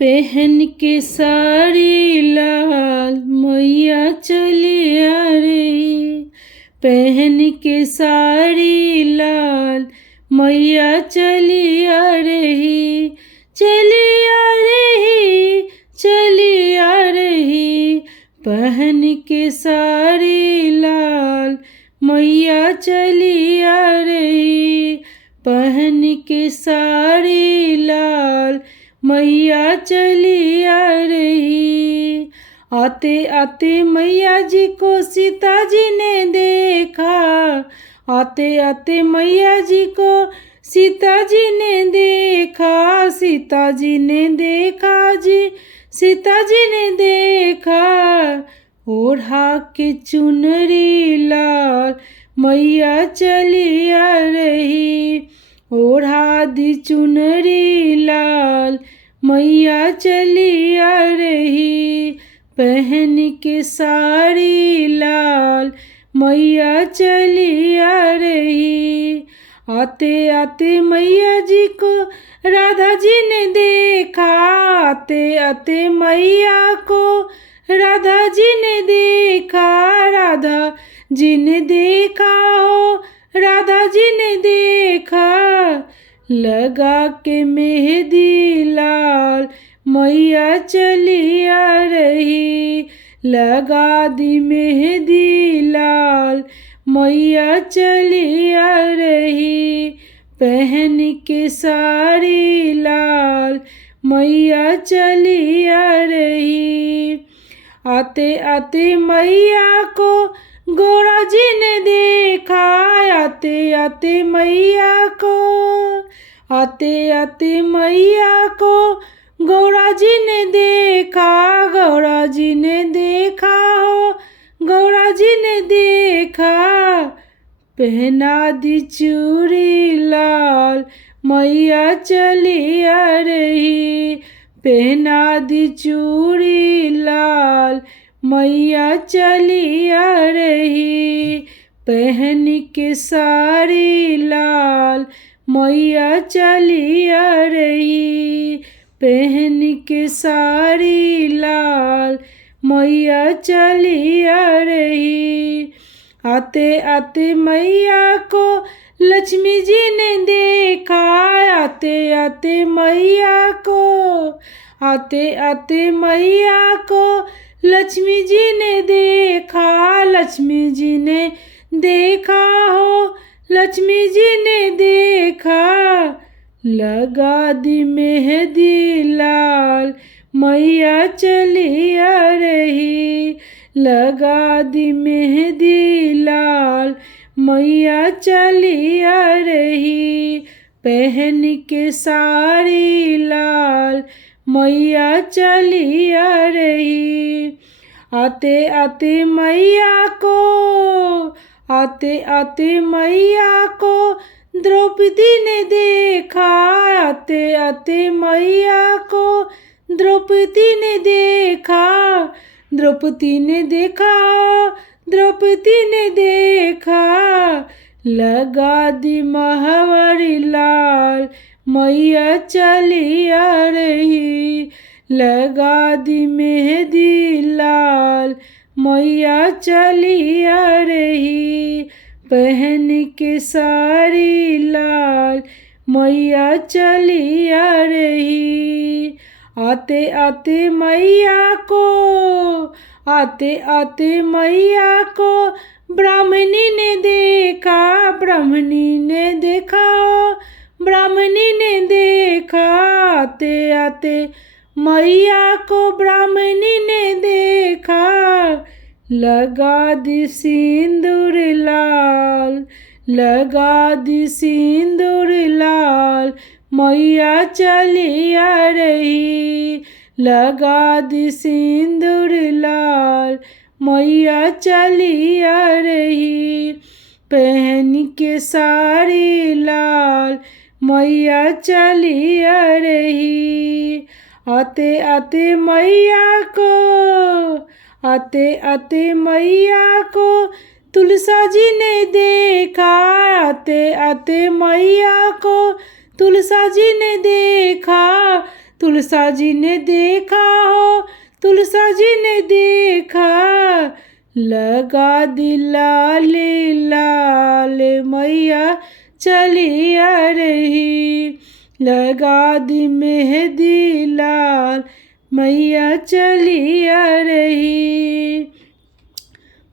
पहन के साड़ी लाल मैया चली आ रही। पहन के साड़ी लाल मैया चली आ रही। चली आ रही, चली आ रही। पहन के साड़ी लाल मैया चली आ रही। पहन के साड़ी लाल मैया चली आ रही। आते आते मैया जी को सीता जी ने देखा। आते आते मैया जी को सीता जी ने देखा। सीता जी ने देखा जी, सीता जी ने देखा। ओढ़ा के चुनरी लाल मैया चली आ रही। ओढ़ा दी चुनरी लाल मैया चली आ रही। पहन के साड़ी लाल मैया चली आ रही। आते आते मैया जी को राधा जी ने देखा। आते आते मैया को राधा जी ने देखा। राधा जी ने देखा हो, राधा जी ने देखा। लगा के मेहंदी लाल मैया चली आ रही। लगा दी मेहंदी लाल मैया चली आ रही। पहन के साड़ी लाल मैया चली आ रही। आते आते मैया को गौरा जी ने देखा। आते आते मैया को, आते आते मैया को गौरा जी ने देखा। गौरा जी ने देखा हो, गौरा जी ने देखा। पहना दी चूड़ी लाल मैया चली आ रही। पहना दी चूड़ी लाल मैया चली आ रही। पहन के साड़ी लाल मैया चली आ रही। पहन के साड़ी लाल मैया चली आ रही। आते आते मैया को लक्ष्मी जी ने देखा। आते आते मैया को, आते आते मैया को लक्ष्मी जी ने देखा। लक्ष्मी जी ने देखा हो, लक्ष्मी जी ने देखा। लगा दी मेहंदी लाल मैया चली आ रही। लगा दी मेहंदी लाल मैया चली आ रही। पहन के साड़ी लाल मैया चली आ रही। आते आते मैया को, आते आते मैया को द्रौपदी ने देखा। आते आते मैया को द्रौपदी ने देखा। द्रौपदी ने देखा, द्रौपदी ने देखा। लगा दी महावरी लाल मैया चली आ रही। लगा दी मेहंदी लाल मैया चली आ रही। पहन के साड़ी लाल मैया चली आ रही। आते आते मैया को, आते आते मैया को ब्राह्मणी ने देखा। ब्राह्मणी ने देखा, ब्राह्मणी ने देखा। आते आते मैया को ब्राह्मणी ने देखा। लगा दी सिंदूर लाल, लगा दी सिंदूर लाल मैया चली आ रही। लगा दी सिंदूर लाल मैया चली आ रही। पहन के साड़ी लाल मैया चली आ रही। आते आते मैया को, आते आते मैया को तुलसा जी ने देखा। आते आते मैया को तुलसा जी ने देखा। तुलसा जी ने देखा हो, तुलसा जी ने देखा, लगा दी लाल लाल मैया चली आ रही, लगा दी मेहंदी लाल मैया चली आ रही,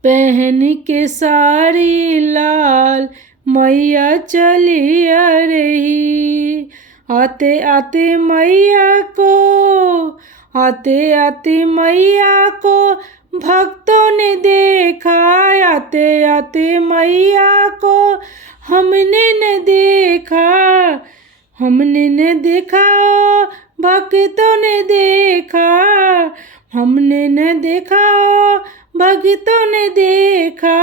पहन के साड़ी लाल मैया चली आ रही, आते आते मैया को, आते आते मैया को भक्तों ने देखा, आते आते मैया को हमने न देखा, हमने न देखा, भक्तों ने देखा, हमने न देखा, भक्तों ने देखा,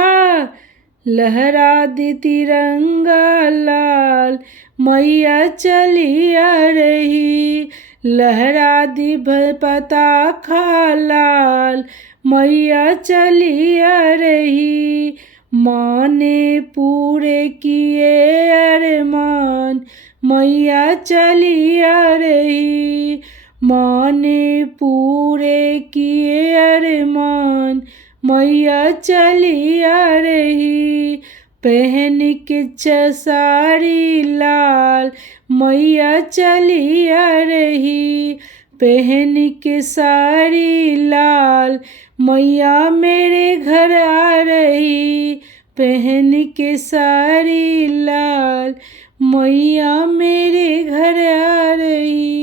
लहरा दी तिरंगा लाल मैया चली आ रही, लहरा दी पताका लाल मैया चली आ रही, माँ ने पूरे किए अरमान मैया चली आ रही, माँ ने पूरे किए अरमान मैया चली आ रही, पहन के साड़ी लाल मैया चली आ रही, पहन के साड़ी लाल मैया मेरे घर आ रही, पहन के साड़ी लाल मैया मेरे घर आ रही।